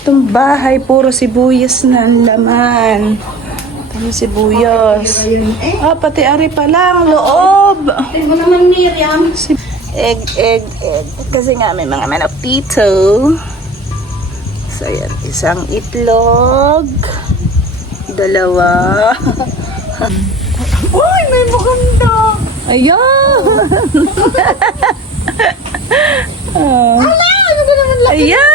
Itong bahay, puro sibuyas na ang laman. Itong sibuyas. Ah, pati ari pa lang, loob. Ay mo naman, Miriam. Egg. Kasi nga may mga manok dito. So, yan. Isang itlog. Dalawa. Uy, may maganda. Ayan. Ala! Ano ba naman laki? Ayan.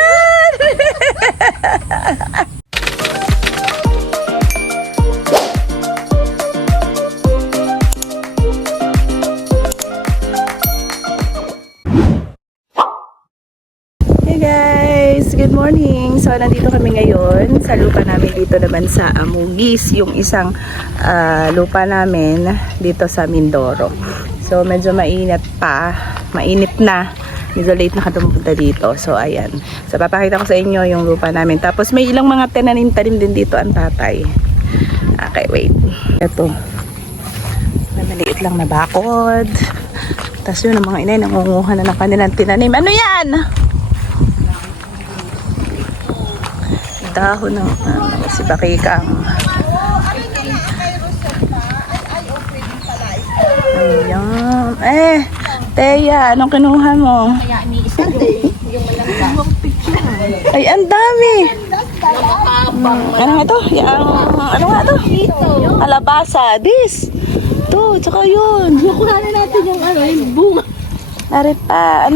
Hey guys, good morning. So nandito kami ngayon sa lupa namin dito naman sa Amugis, yung isang lupa namin dito sa Mindoro. So medyo mainit na. Medyo late na katumunta dito. So ayan. So papakita ko sa inyo yung lupa namin. Tapos may ilang mga tinanim-tanim din dito ang tatay. Okay, wait. Ito. May maliit lang na bakod. Tapos yun, ang mga inay nangunguha na ng kanilang tinanim. Ano yan? Dahon ng si Bakikang. Ayan. Teya, anong kinuha mo? Kaya iniisa din. Yung malangga. Ay, ang dami. Ano nga to? Ano nga to? Alabasa. This. To, tsaka yun. Kuhanin natin yung yung bunga. Are pa.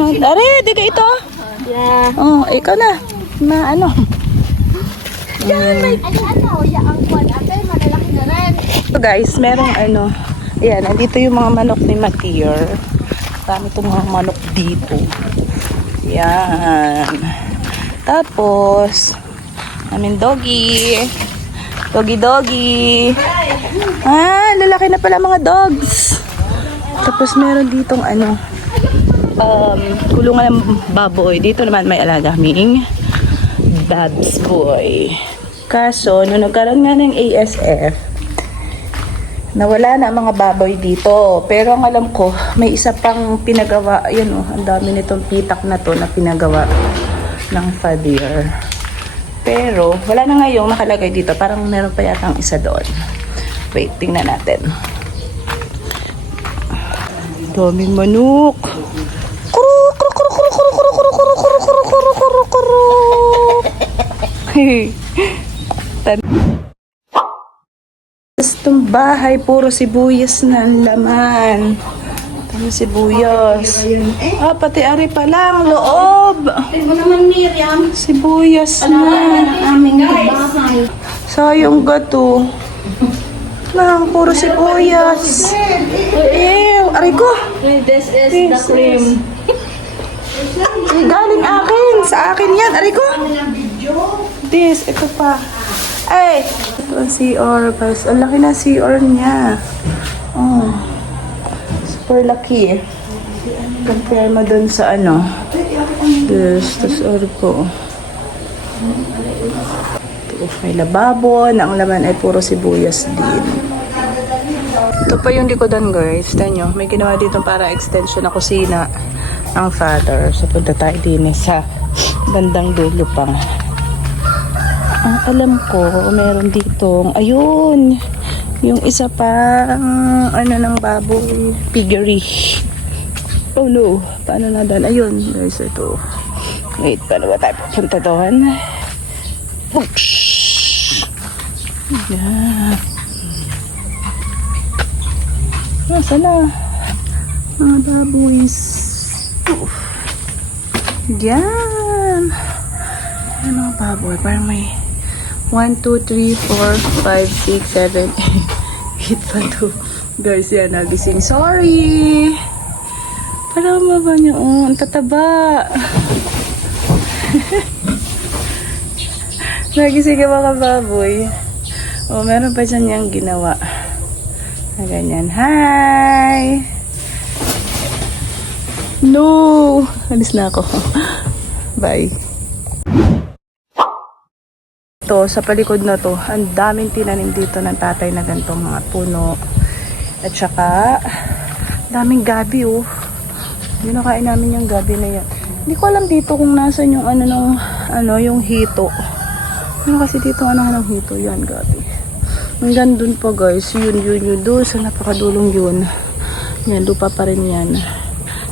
Di ka ito? Yeah. Oh, ikaw na. Yan, may ang kwan ate, malalaki na rin. So guys, merong ayan, nandito yung mga manok ni Matier. Dami itong mga manok dito. Yan. Tapos, doggy. Doggy. Ah, lalaki na pala mga dogs. Tapos meron ditong kulungan ng baboy. Dito naman may alaga kaming Babs boy. Kaso, nung nagkaroon nga ng ASF, nawala na ang mga baboy dito. Pero ang alam ko, may isa pang pinagawa. Ayan ang dami nitong pitak na to na pinagawa ng father. Pero, wala na nga yung nakalagay dito. Parang meron pa yatang isa doon. Wait, tingnan natin. Daming manok. Itong bahay, puro sibuyas na ang laman. Itong sibuyas. Ah, pati ari pa lang, loob. Ay mo naman, Miriam. Sibuyas Ano na. ng aming bahay. Sayang gato. Lang, puro sibuyas. Ew, aray ko. This is the cream. Ay, galing akin. Sa akin yan, aray ko. This, ito pa. Ay, ito ang CR, guys. Ang laki na CR niya. Oh. Super laki. Compare mo dun sa This, tas ko. Ito, may lababo. Na ang laman ay puro sibuyas din. Ito pa yung likodan, guys. Tignan nyo, may ginawa dito para extension na kusina ang father. So, punta tayo din sa bandang dulo pang. Ang alam ko, meron dito, ayun, yung isa pang, ng baboy, piggery. Oh no, paano na doon? Ayun, guys, ito. Wait, paano ba tayo pupunta doon? Oops! Yeah. Nasaan na? Mga baboys. Yan. Ano mga baboy? Parang may 1, 2, 3, 4, 5, 6, 7, 8 pa to. Guys, yan, nagising. Sorry! Parang maba niya. Ang tataba. Nagising ka mga baboy. Oh, meron pa dyan niyang ginawa. Na ganyan. Hi! No! Alis na ako. Bye. Ito, sa palikod na to, ang daming tinanim dito ng tatay na gantong mga puno. At saka, daming gabi oh. Hindi nakain namin yung gabi na yan. Hindi ko alam dito kung nasan yung yung hito. Meron kasi dito ano hito. Yan, gabi. Hanggang dun pa guys. Yun. Doon sa napakadulong yun. Yan, lupa pa rin yan.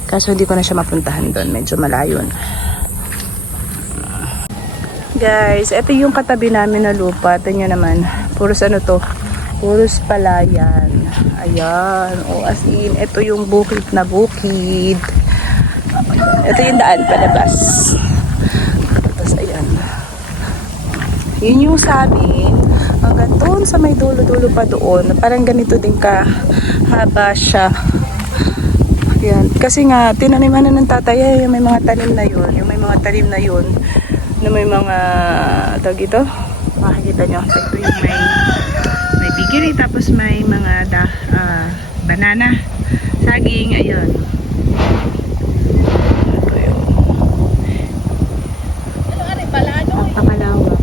Kaso hindi ko na siya mapuntahan doon. Medyo malayo na. Guys, ito yung katabi namin na lupa. Tingnan naman. Puros ano to? Puros palayan. Ayan. O as in, ito yung bukid na bukid. Ito yung daan palabas. Tapos ayan. Yun yung sabi. Hanggang doon sa may dulo-dulo pa doon. Parang ganito din kahaba siya. Yan. Kasi nga, tinaniman na ng tatay yung may mga tanim na yun. Yung may mga tanim na yun. Na may mga, tawag ito, makikita nyo. Ito yung may bigiri. Tapos may mga banana. Saging. Ayun. Ito yun. Pakalawak.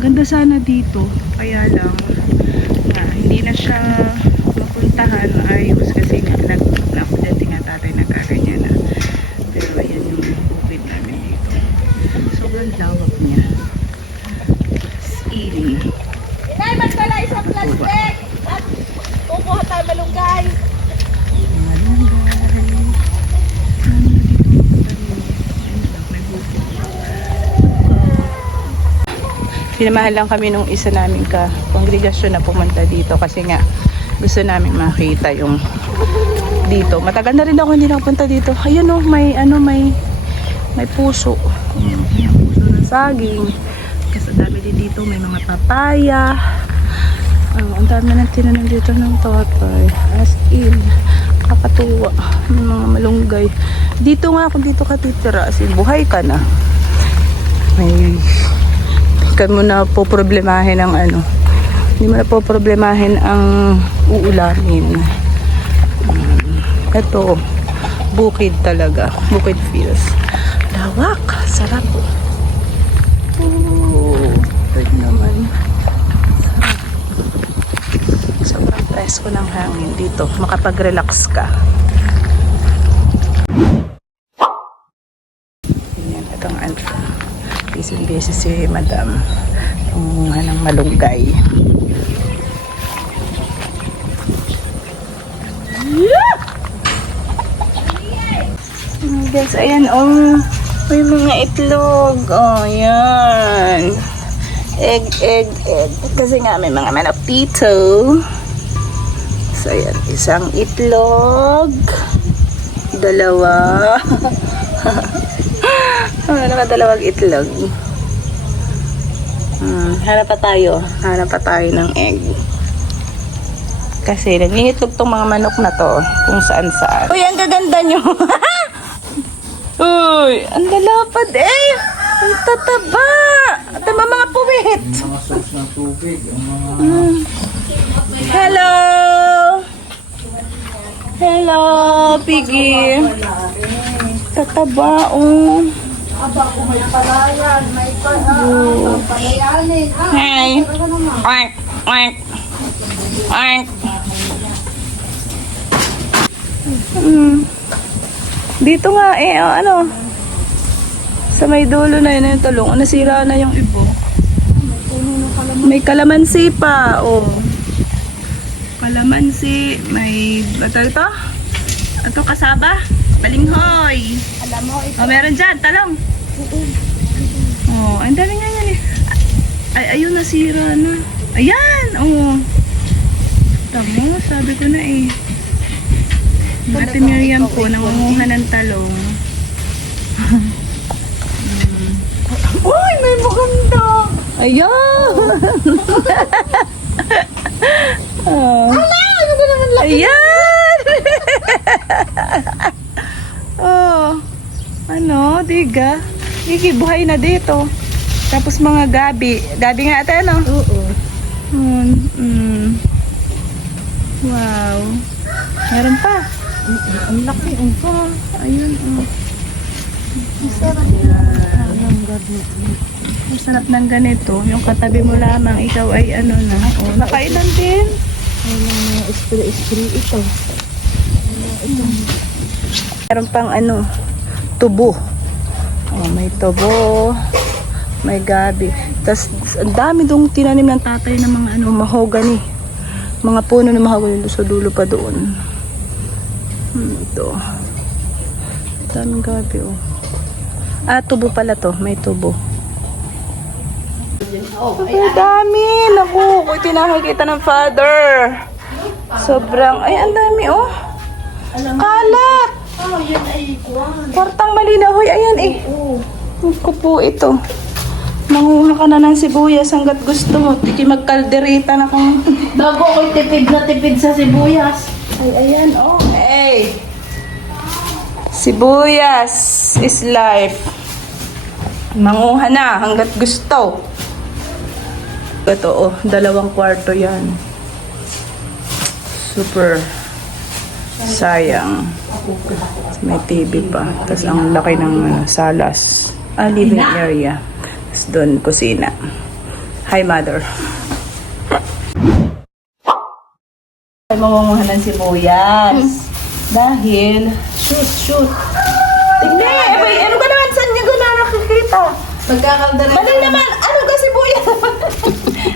Ganda sana dito. Kaya lang, hindi na siya mapuntahan ayos kasi na-update nga tatay nagkaganyan na. Pero ayan yung bukid namin dito. Sobrang lawak niya. Eating. Inay, magpala isang plastic! At kukuha tayo malunggay. Sinamahan lang kami nung isa namin kongregasyon na pumunta dito kasi nga gusto namin makita yung dito. Matagal na rin ako hindi nakapunta dito. Ayun oh, may puso. Puso ng saging. Kasi dami din dito, may mga papaya. Ang dami na tinanim dito ng tatay. As in, kakatuwa. May mga malunggay. Dito nga kung dito ka titira, as in, buhay ka na. May kan mo na po problemahin ang hindi mo na po problemahin ang uulamin. Ito bukid talaga, bukid feels lawak, sarap. Good naman, sarap. Sobrang presko ng hangin dito, makapag-relax ka. Yan, itong busy si madam kumuha ng malunggay. Guys, ayan oh, may mga itlog. Oh, yan. Egg. Kasi nga may mga manok dito. So, ayan, isang itlog. Dalawa. Dalawang itlog. Hanap pa tayo ng egg. Kasi nagingitlog tong mga manok na to kung saan. Uy, ang gaganda nyo. Uy, ang lalapad eh. Ang tataba. Tama mga puwit. Mga source ng tubig. Hello. Hello, Piggy. Tataba oh. Aba, kung may palayan, may palayanin. Hi. Oink. Dito nga sa may dulo na yun yung tulong. Nasira na yung ibo. May kalamansi pa. Oh. Kalamansi. May, ito? Ito kasaba? Balinghoy. Alam mo, ito. Oh, meron dyan. Talong. Oh, ang dami nga yan eh. Ay, ayun, nasira na. Ayan. Oh. Tamo, sabi ko na eh. Ate Miriam po, nangunguha ng talong. Uy, may maganda. Ayan! Oh. Ano ba naman laki? Ayan! Oh. Ano, diga? Iki, buhay na dito. Tapos mga gabi. Gabi nga ate, ano? Oo. Wow. Meron pa. Ang laki, ang pa. Ayun, oh. Ang sarap ng ganito. Yung katabi mo lamang, ikaw ay ano na. Oh, nakailan din. Mga esprit ito. Meron pang tubo. Oh, may tubo. May gabi. Tapos, ang dami dong tinanim ng tatay ng mga mahogany. Mga puno na mahogany doon sa dulo pa doon. Ito. Daming gabi, oh. Ah, tubo pala to. May tubo. Ang dami. Naku, ito nakikita ng father. Sobrang, ay, ang dami, oh. Kalat. Kwartang malinaw. Hoy, ayan, eh. Ko po ito. Manguha ka na ng sibuyas hanggat gusto mo. Tiki magkalderita na kung... Bago ako'y tipid na tipid sa sibuyas. Ay, ayan, oh. Hey! Sibuyas is life. Manguha na hanggat gusto. Ito, oh. 2 kwarto yan. Super sayang. May TV pa. Tapos ang laki ng salas. Living area. Tapos doon, kusina. Hi, mother. Ay, mamunguhan ng sibuyas. Dahil, shoot. Tingnan, ano ka naman? Saan niyo na nakikita? Magkakaldara. Mali naman, ano ka sibuyas?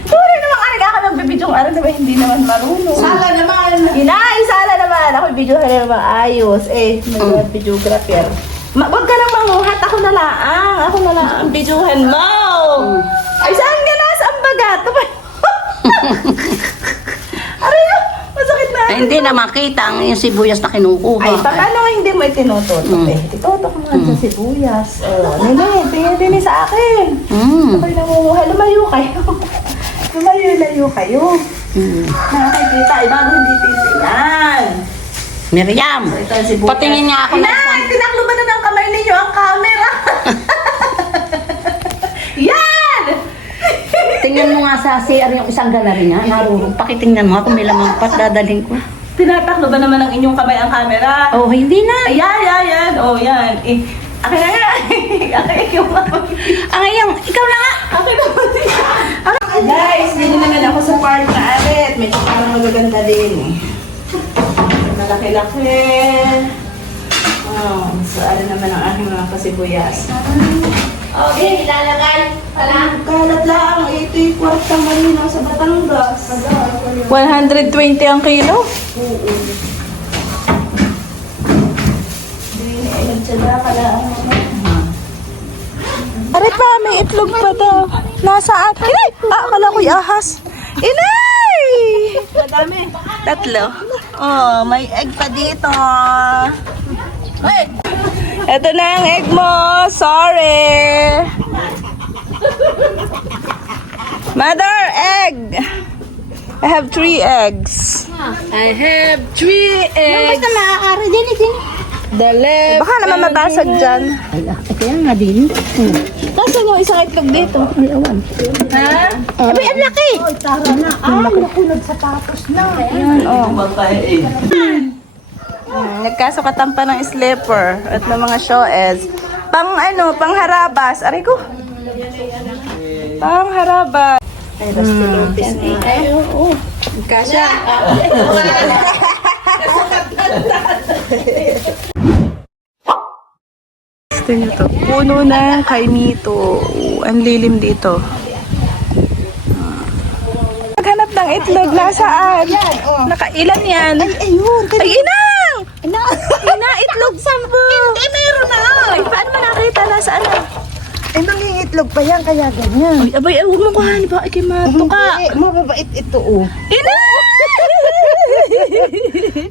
Tuloy naman ka nagkakalang-bibidyong araw naman hindi naman marunong. Sala naman. Sala naman. Ako videohan na naman ayos. Videographer. Wag ka nang manguhat. Ako na lang ang videohan mo. Ay, saan ka na? Saan bagat? Aray, masakit na. Ay, hindi na makita ang yung sibuyas na kinukuha. Ay, paano hindi mo itinututok eh? Itutok mo nga sa sibuyas. Nene, tingin sa akin. Ako'y nangunguha. Lumayo kayo. Lumayo kayo. Nakakikita. Ay, bago hindi titingnan. Miriam, Ito ang sibuyas. patingin nga ako Inay, tinaklo ba na ng kamay ninyo ang camera? Yan! Tingnan mo nga sa CR yung isang gallery nga, narurong. Pakitingnan mo nga kung may lamang pat, dadalhin ko. Tinataklo ba naman ng inyong kamay ang camera? Oh, hindi na. Ayan. Oh, yan. Akin na nga. Akin ikaw nga. Ikaw na nga. Akin na nga. Guys, dito naman ako sa park na arit. Medyo parang magaganda din. Malaki-laki. So, ano naman ang aking mga kasibuyas. Okay, ilalagay. Kalat lang. Ito yung kwartang malinaw sa Batangas. 120 ang kilo? Oo. Nagtsaga ka lang. Aray pa, may itlog pa daw. Nasaan? Inay! Akala ko'y ahas. Inay! Madami. 3. Oh, may egg pa dito. Wait! Ito na ang egg mo. Sorry. Mother, egg. I have 3 eggs. I have 3 eggs. Basta maaari din. Dali. Baka naman mabasag dyan. Ay, kaya nga din. Nasaan yung isang itlog dito? Ay, awan. Ha? Abay, ang laki. Tara na. Ay, naku, nagsapatos na. Ayan, oh. Nagkasukatan pa ng slipper at ng mga shoes. Pang harabas. Aray ko. Pang harabas. Ay, basta lupis ni. Ay, oo. Kasya. Gusto niyo to. Puno na kay Mito. Ang lilim dito. Maghanap ng itlog. Nasaan? Nakailan yan? Ayun, Ay, inang! Ina, itlog 10. Hindi, meron na. Ay, paano mo nakita? Nasaan na? mangingitlog pa yan, kaya ganyan. Ay, abay, huwag mo kuhanin ba? Ay, kay matuka. Mababait ito, oh. Ina!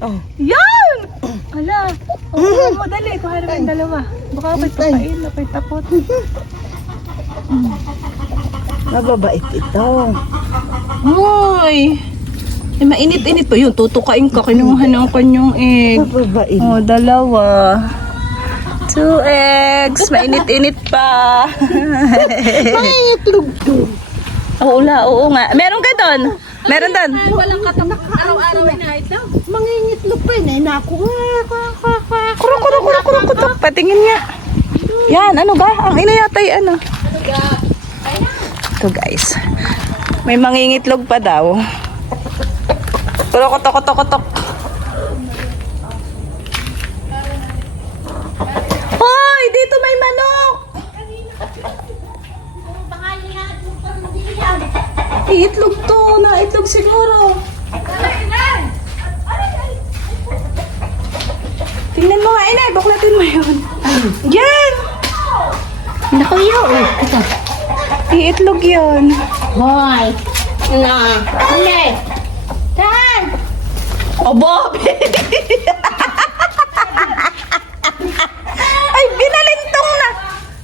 Oh. Yan! Ala, kuha mo dali. Kuhanin mo yung dalawa. Baka ako'y papain, ako'y tapot. Mababait ito. Hoy! Eh, mainit-init pa yun. Tutukain ka. Kinuha ng kanyang egg. Mababait. Oh, dalawa. 2 eggs. Mainit-init pa. Mangingitlog to. Oo nga. Meron ka doon? Meron doon? Walang katapak. Araw-araw ay naitlog. Mangingitlog pa yun. Ay, naku. Kuruk. Patingin nga. Yan, ano ba? Ang ina yata yung ano. Ito guys. May mangingitlog pa daw. Kutok. Hoy, dito may manok. Itlog to. Naitlog siguro. Tingnan mo nga, inay. Baklatin mo yun. Yan! Naku, iyo. Ito. Iitlog yun. Hoy. Na. Huli. Saan? Aba! Ay, binalintong na!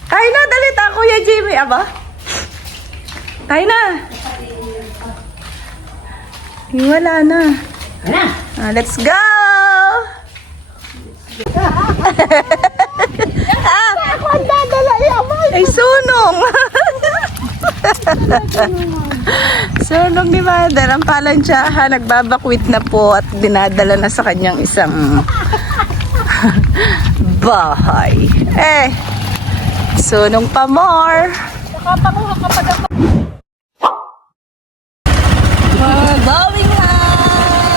Kain na, dali ta, Kuya Jimmy. Aba? Kain na. Wala na. Ano? Let's go! Ako ang dadala yaman. Ay, sunong! Sunong ni Mother, ang palansyahan, nagbabakwit na po at dinadala na sa kanyang isang bahay. Sunong pa more. Nakapanguha kapag ako. Going lang!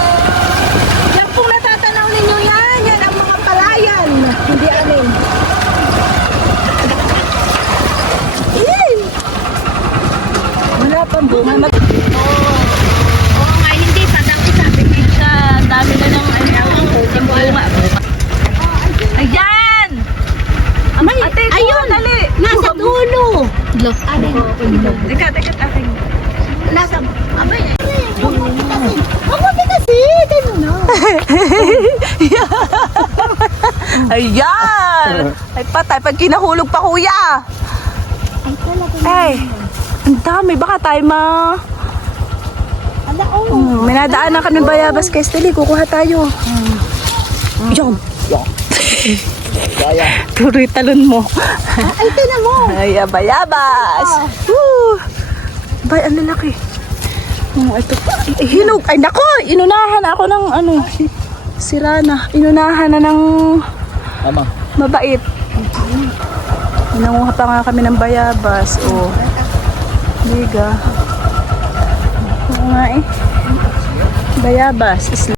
Yan pong natatanaw ninyo yan. Yan ang mga palayan. Hindi amin. Wala pang bunga. Oo nga, hindi pa. Dati sabi ko sa dami na ng yung bunga. Ayan! Ate, ayun! dali! Nasa dulo. Look. Teka, akin. Nasa... Abay. Ako kasi. Ganun na. Ayan! Ay patay, pag kinahulog pa kuya! Ay talaga. Ay, ang dami. Baka tayo Ala, oh. may nadaan na kami bayabas kay Steli. Kukuha tayo. Yan. Tuloy talon mo. Ay, tinan mo. Ay, bayabas. Woo! Bay, ang lalaki. Ito pa. Hinog. Ay, nako! Inunahan ako ng ano. Sira na. Inunahan na ng mabait. Nanguha pa nga kami ng bayabas. Oh. Liga. Oo nga eh. Bayabas.